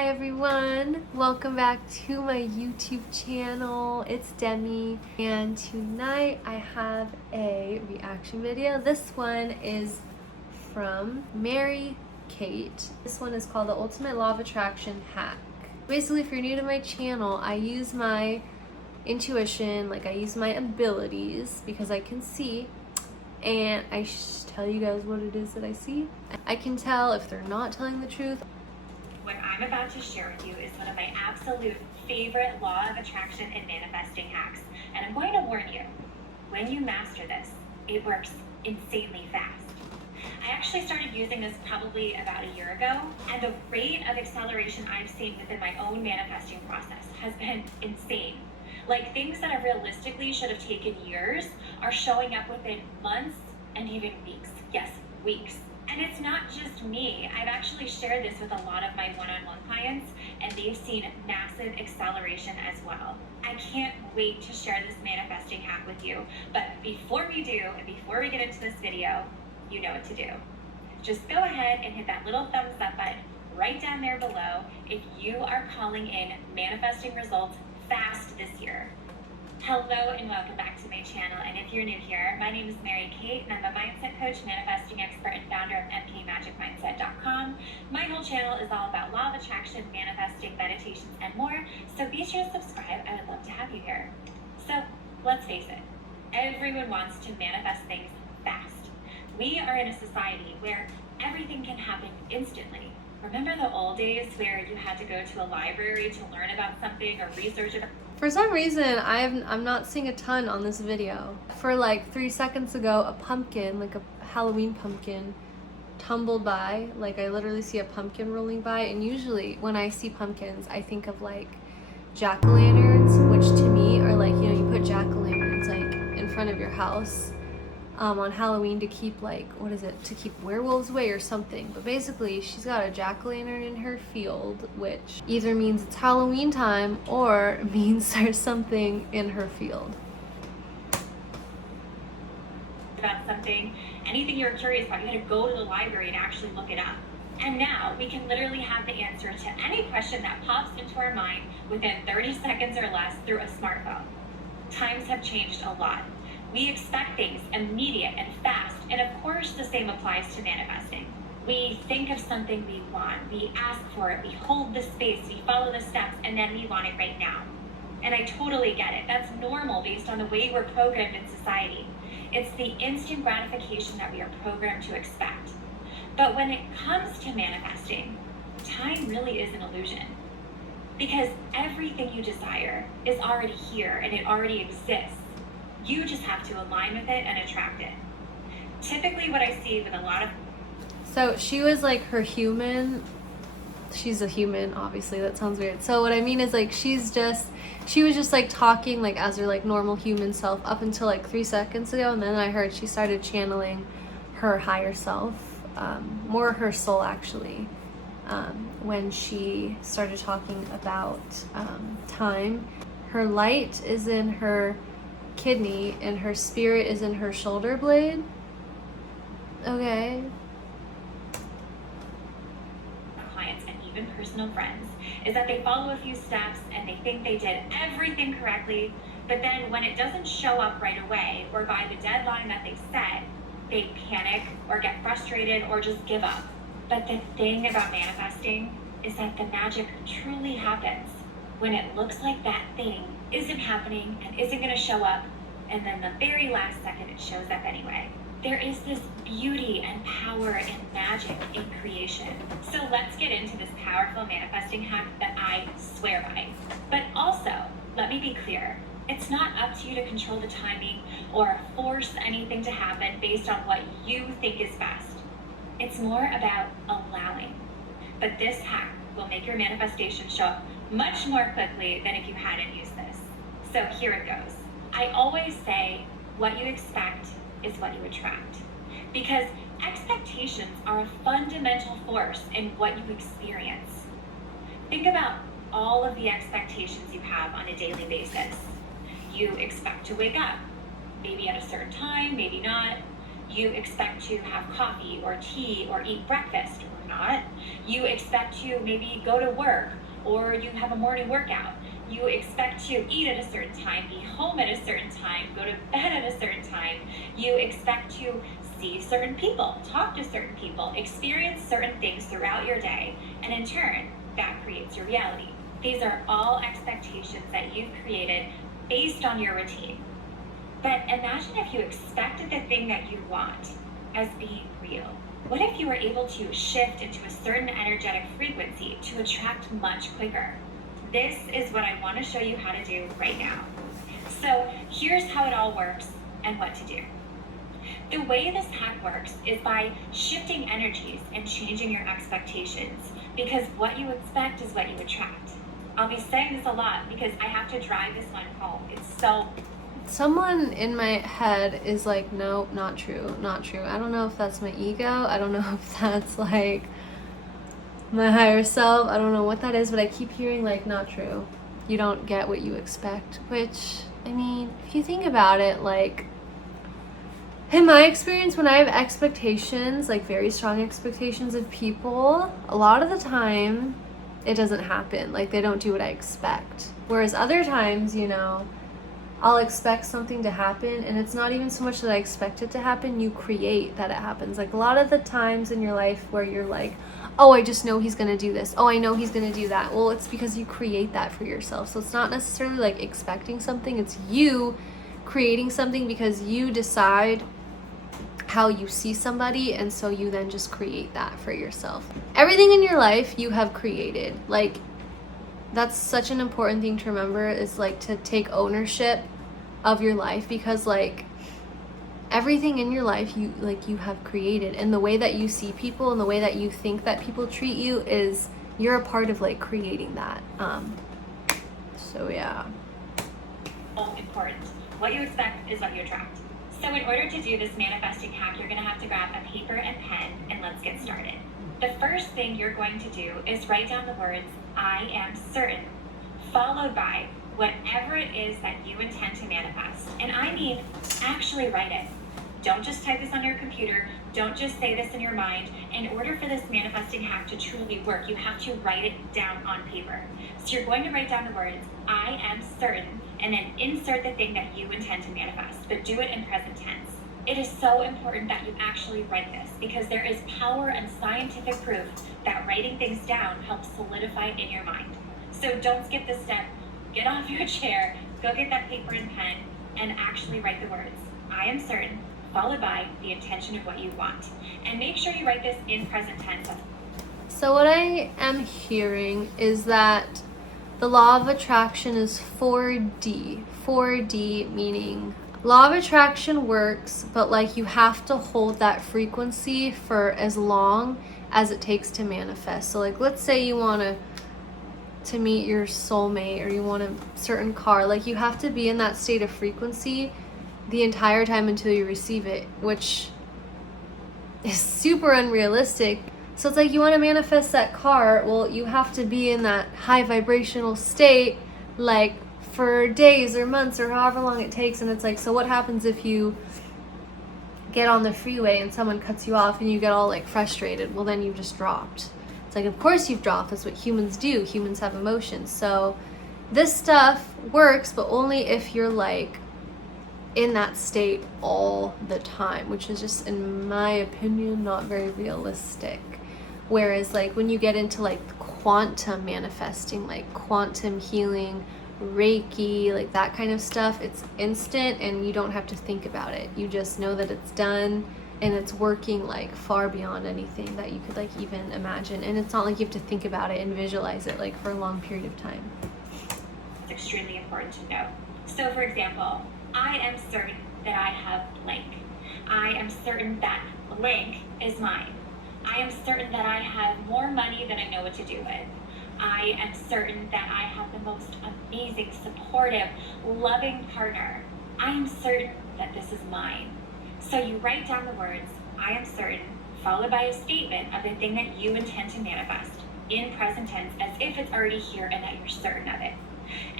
Hi everyone, welcome back to my YouTube channel. It's Demi, and tonight I have a reaction video. This one is from Mary Kate. This one is called The Ultimate Law of Attraction Hack. Basically, if you're new to my channel, I use my intuition, I use my abilities because I can see, and I tell you guys what it is that I see. I can tell if they're not telling the truth. What I'm about to share with you is one of my absolute favorite law of attraction and manifesting hacks. And I'm going to warn you, when you master this, it works insanely fast. I actually started using this probably about a year ago, and the rate of acceleration I've seen within my own manifesting process has been insane. Like, things that realistically should have taken years are showing up within months and even weeks. Yes, weeks. And it's not just me. I've actually shared this with a lot of my one-on-one clients, and they've seen massive acceleration as well. I can't wait to share this manifesting hack with you. But before we do, and before we get into this video, you know what to do. Just go ahead and hit that little thumbs up button right down there below if you are calling in manifesting results fast this year. Hello and welcome back to my channel, and if you're new here, my name is Mary Kate and I'm a mindset coach, manifesting expert, and founder of mkmagicmindset.com. My whole channel is all about law of attraction, manifesting, meditations, and more, so be sure to subscribe. I would love to have you here. So let's face it, everyone wants to manifest things fast. We are in a society where everything can happen instantly. Remember the old days where you had to go to a library to learn about something or research about? For some reason, I'm not seeing a ton on this video. For like 3 seconds ago, a pumpkin, like a Halloween pumpkin, tumbled by. Like, I literally see a pumpkin rolling by, and usually when I see pumpkins, I think of like jack-o'-lanterns, which to me are like, you put jack-o'-lanterns like in front of your house on Halloween to keep to keep werewolves away or something. But basically, she's got a jack-o'-lantern in her field, which either means it's Halloween time or means there's something in her field. About something, anything you're curious about, you had to go to the library and actually look it up. And now we can literally have the answer to any question that pops into our mind within 30 seconds or less through a smartphone. Times have changed a lot. We expect things immediate and fast, and of course the same applies to manifesting. We think of something we want, we ask for it, we hold the space, we follow the steps, and then we want it right now. And I totally get it. That's normal based on the way we're programmed in society. It's the instant gratification that we are programmed to expect. But when it comes to manifesting, time really is an illusion. Because everything you desire is already here and it already exists. You just have to align with it and attract it. Typically what I see with a lot of... So she was like her human... She's a human, obviously. That sounds weird. So what I mean is, like, she was just like talking like as her like normal human self up until like 3 seconds ago, and then I heard she started channeling her higher self, more her soul actually, when she started talking about time. Her light is in her kidney and her spirit is in her shoulder blade. Okay. Clients and even personal friends is that they follow a few steps and they think they did everything correctly, but then when it doesn't show up right away or by the deadline that they set, they panic or get frustrated or just give up. But the thing about manifesting is that the magic truly happens when it looks like that thing isn't happening and isn't going to show up, and then the very last second it shows up anyway. There is this beauty and power and magic in creation. So let's get into this powerful manifesting hack that I swear by. But also, let me be clear, it's not up to you to control the timing or force anything to happen based on what you think is best. It's more about allowing. But this hack will make your manifestation show up much more quickly than if you hadn't used this. So here it goes. I always say what you expect is what you attract, because expectations are a fundamental force in what you experience. Think about all of the expectations you have on a daily basis. You expect to wake up, maybe at a certain time, maybe not. You expect to have coffee or tea or eat breakfast or not. You expect to maybe go to work or you have a morning workout. You expect to eat at a certain time, be home at a certain time, go to bed at a certain time. You expect to see certain people, talk to certain people, experience certain things throughout your day, and in turn, that creates your reality. These are all expectations that you've created based on your routine. But imagine if you expected the thing that you want as being real. What if you were able to shift into a certain energetic frequency to attract much quicker? This is what I want to show you how to do right now. So here's how it all works and what to do. The way this hack works is by shifting energies and changing your expectations, because what you expect is what you attract. I'll be saying this a lot because I have to drive this one home. It's so... Someone in my head is like, nope, not true, not true. I don't know if that's my ego. I don't know if that's like my higher self. I don't know what that is, but I keep hearing like, not true. You don't get what you expect, which, I mean, if you think about it, like, in my experience, when I have expectations, like very strong expectations of people, a lot of the time it doesn't happen. Like, they don't do what I expect. Whereas other times, you know, I'll expect something to happen, and it's not even so much that I expect it to happen, you create that it happens. Like, a lot of the times in your life where you're like, oh, I just know he's gonna do this, oh, I know he's gonna do that. Well, it's because you create that for yourself. So it's not necessarily like expecting something, it's you creating something because you decide how you see somebody, and so you then just create that for yourself. Everything in your life you have created. Like, that's such an important thing to remember, is like to take ownership of your life, because like everything in your life you have created, and the way that you see people and the way that you think that people treat you is you're a part of like creating that. So yeah. Important. What you expect is what you attract. So in order to do this manifesting hack, you're going to have to grab a paper and pen, and let's get started. The first thing you're going to do is write down the words, I am certain, followed by whatever it is that you intend to manifest. And I mean, actually write it. Don't just type this on your computer. Don't just say this in your mind. In order for this manifesting hack to truly work, you have to write it down on paper. So you're going to write down the words, I am certain, and then insert the thing that you intend to manifest, but do it in present tense. It is so important that you actually write this, because there is power and scientific proof that writing things down helps solidify it in your mind. So don't skip this step. Get off your chair, go get that paper and pen, and actually write the words, I am certain, followed by the intention of what you want. And make sure you write this in present tense. So what I am hearing is that the law of attraction is 4D. 4D meaning law of attraction works, but like you have to hold that frequency for as long as it takes to manifest. So like, let's say you want to meet your soulmate, or you want a certain car. Like, you have to be in that state of frequency the entire time until you receive it, which is super unrealistic. So it's like, you want to manifest that car, well, you have to be in that high vibrational state like for days or months or however long it takes. And it's like, so what happens if you get on the freeway and someone cuts you off and you get all like frustrated? Well, then you've just dropped. It's like, of course you've dropped. That's what humans do. Humans have emotions. So this stuff works, but only if you're like in that state all the time, which is just, in my opinion, not very realistic. Whereas like when you get into like quantum manifesting, like quantum healing, Reiki, like that kind of stuff, it's instant and you don't have to think about it. You just know that it's done and it's working like far beyond anything that you could like even imagine. And it's not like you have to think about it and visualize it like for a long period of time. It's extremely important to know. So for example, I am certain that I have blank. I am certain that blank is mine. I am certain that I have more money than I know what to do with. I am certain that I have the most amazing, supportive, loving partner. I am certain that this is mine. So you write down the words, I am certain, followed by a statement of the thing that you intend to manifest in present tense, as if it's already here and that you're certain of it.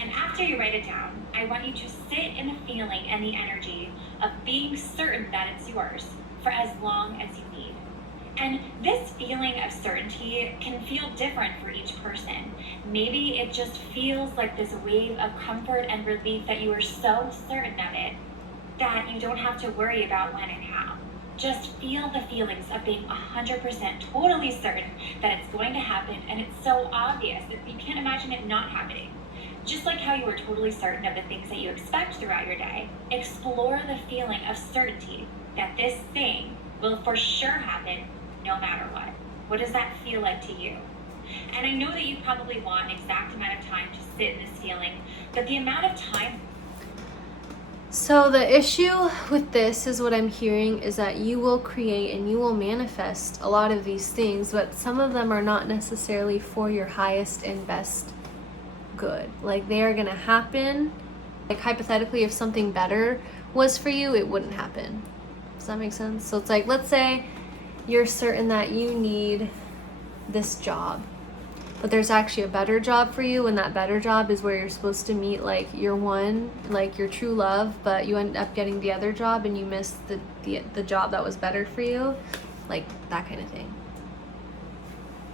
And after you write it down, I want you to sit in the feeling and the energy of being certain that it's yours for as long as you need. And this feeling of certainty can feel different for each person. Maybe it just feels like this wave of comfort and relief that you are so certain of it that you don't have to worry about when and how. Just feel the feelings of being 100% totally certain that it's going to happen, and it's so obvious that you can't imagine it not happening. Just like how you are totally certain of the things that you expect throughout your day, explore the feeling of certainty that this thing will for sure happen no matter what. What does that feel like to you? And I know that you probably want an exact amount of time to sit in this feeling, but the amount of time. So the issue with this is what I'm hearing is that you will create and you will manifest a lot of these things, but some of them are not necessarily for your highest and best good. Like, they are going to happen. Like, hypothetically, if something better was for you, it wouldn't happen. Does that make sense? So it's like, let's say you're certain that you need this job, but there's actually a better job for you, and that better job is where you're supposed to meet like your one, like your true love, but you end up getting the other job and you miss the job that was better for you, like that kind of thing.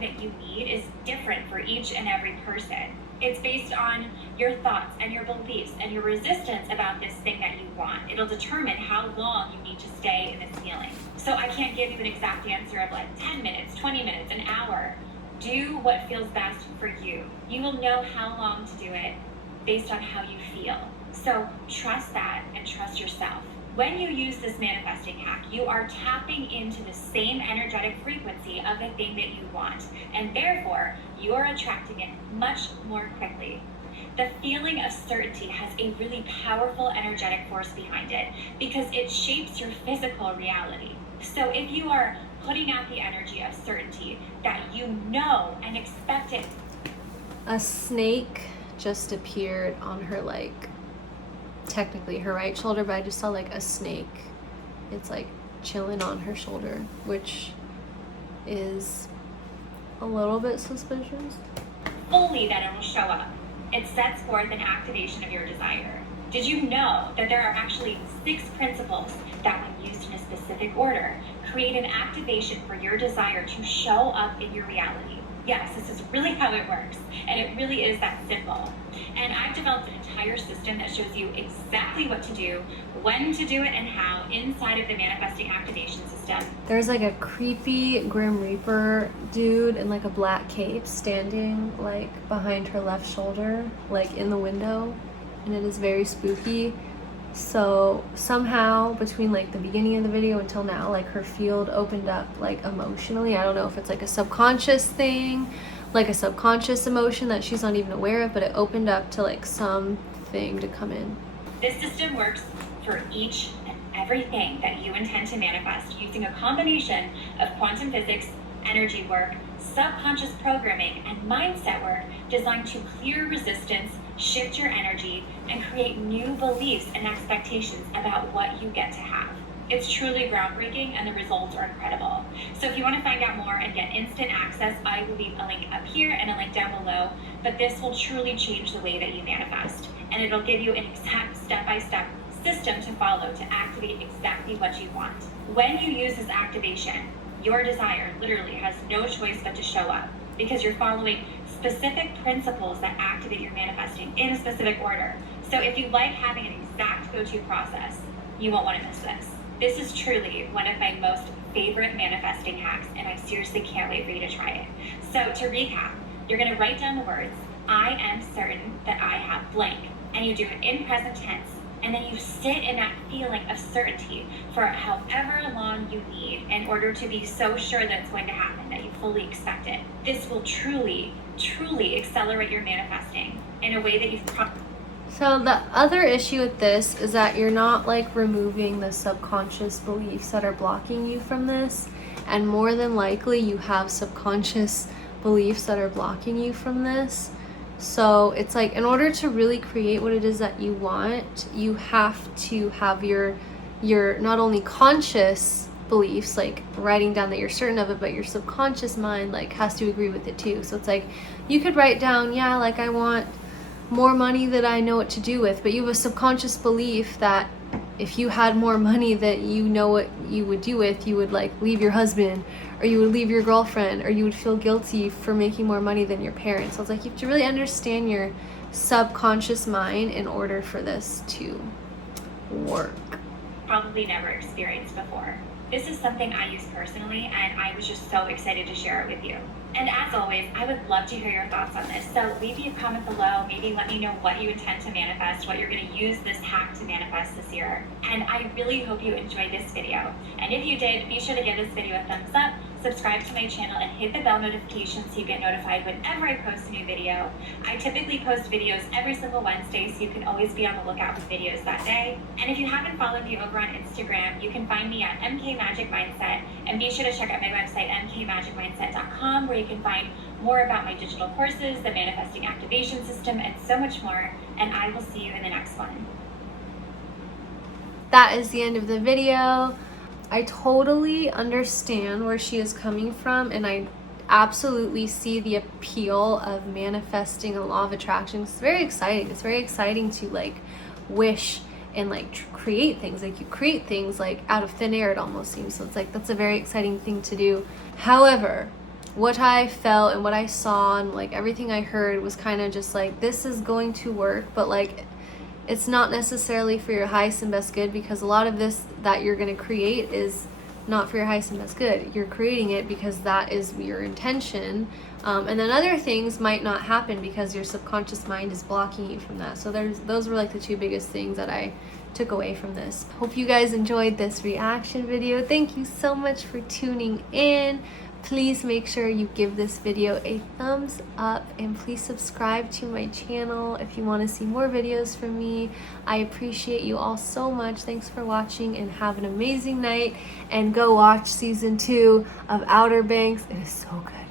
That you need is different for each and every person. It's based on your thoughts and your beliefs and your resistance about this thing that you want. It'll determine how long you need to stay in this feeling. So I can't give you an exact answer of like 10 minutes, 20 minutes, an hour. Do what feels best for you. You will know how long to do it based on how you feel. So trust that and trust yourself. When you use this manifesting hack, you are tapping into the same energetic frequency of the thing that you want, and therefore you are attracting it much more quickly. The feeling of certainty has a really powerful energetic force behind it because it shapes your physical reality. So if you are putting out the energy of certainty that you know and expect it. A snake just appeared on her, like, technically her right shoulder, but I just saw like a snake. It's like chilling on her shoulder, which is a little bit suspicious. Fully that it will show up. It sets forth an activation of your desire. Did you know that there are actually 6 principles that, when used in a specific order, create an activation for your desire to show up in your reality? Yes, this is really how it works, and it really is that simple. And I've developed an entire system that shows you exactly what to do, when to do it, and how inside of the manifesting activation system. There's like a creepy Grim Reaper dude in like a black cape standing like behind her left shoulder, like in the window, and it is very spooky. So somehow between like the beginning of the video until now, like her field opened up like emotionally. I don't know if it's like a subconscious thing, like a subconscious emotion that she's not even aware of, but it opened up to like something to come in. This system works for each and everything that you intend to manifest using a combination of quantum physics, energy work, subconscious programming, and mindset work designed to clear resistance, shift your energy, and create new beliefs and expectations about what you get to have. It's truly groundbreaking, and the results are incredible. So if you want to find out more and get instant access, I will leave a link up here and a link down below. But this will truly change the way that you manifest, and it'll give you an exact step-by-step system to follow to activate exactly what you want. When you use this activation, your desire literally has no choice but to show up, because you're following specific principles that activate your manifesting in a specific order. So if you like having an exact go-to process, you won't want to miss this. This is truly one of my most favorite manifesting hacks, and I seriously can't wait for you to try it. So to recap, you're going to write down the words, I am certain that I have blank, and you do it in present tense, and then you sit in that feeling of certainty for however long you need in order to be so sure that it's going to happen, that you fully expect it. This will truly, truly accelerate your manifesting in a way that you've So the other issue with this is that you're not like removing the subconscious beliefs that are blocking you from this, and more than likely you have subconscious beliefs that are blocking you from this. So it's like, in order to really create what it is that you want, you have to have your not only conscious beliefs, like writing down that you're certain of it, but your subconscious mind like has to agree with it too. So it's like, you could write down, yeah, like I want more money that I know what to do with, but you have a subconscious belief that if you had more money that you know what you would do with, you would like leave your husband, or you would leave your girlfriend, or you would feel guilty for making more money than your parents. So it's like you have to really understand your subconscious mind in order for this to work. Probably never experienced before. This is something I use personally, and I was just so excited to share it with you. And as always, I would love to hear your thoughts on this. So leave me a comment below. Maybe let me know what you intend to manifest, what you're going to use this hack to manifest this year. And I really hope you enjoyed this video. And if you did, be sure to give this video a thumbs up, subscribe to my channel, and hit the bell notification so you get notified whenever I post a new video. I typically post videos every single Wednesday, so you can always be on the lookout for videos that day. And if you haven't followed me over on Instagram, you can find me at MK Magic Mindset, and be sure to check out my website, mkmagicmindset.com, where you can find more about my digital courses, the manifesting activation system, and so much more. And I will see you in the next one. That is the end of the video. I totally understand where she is coming from, and I absolutely see the appeal of manifesting a law of attraction. It's very exciting. It's very exciting to like wish and like create things. Like you create things like out of thin air, it almost seems. So it's like that's a very exciting thing to do. However, what I felt and what I saw and like everything I heard was kind of just like, this is going to work, but like it's not necessarily for your highest and best good, because a lot of this that you're going to create is not for your highest and best good. You're creating it because that is your intention. And then other things might not happen because your subconscious mind is blocking you from that. So those were like the two biggest things that I took away from this. Hope you guys enjoyed this reaction video. Thank you so much for tuning in. Please make sure you give this video a thumbs up, and please subscribe to my channel if you want to see more videos from me. I appreciate you all so much. Thanks for watching, and have an amazing night, and go watch season 2 of Outer Banks. It is so good.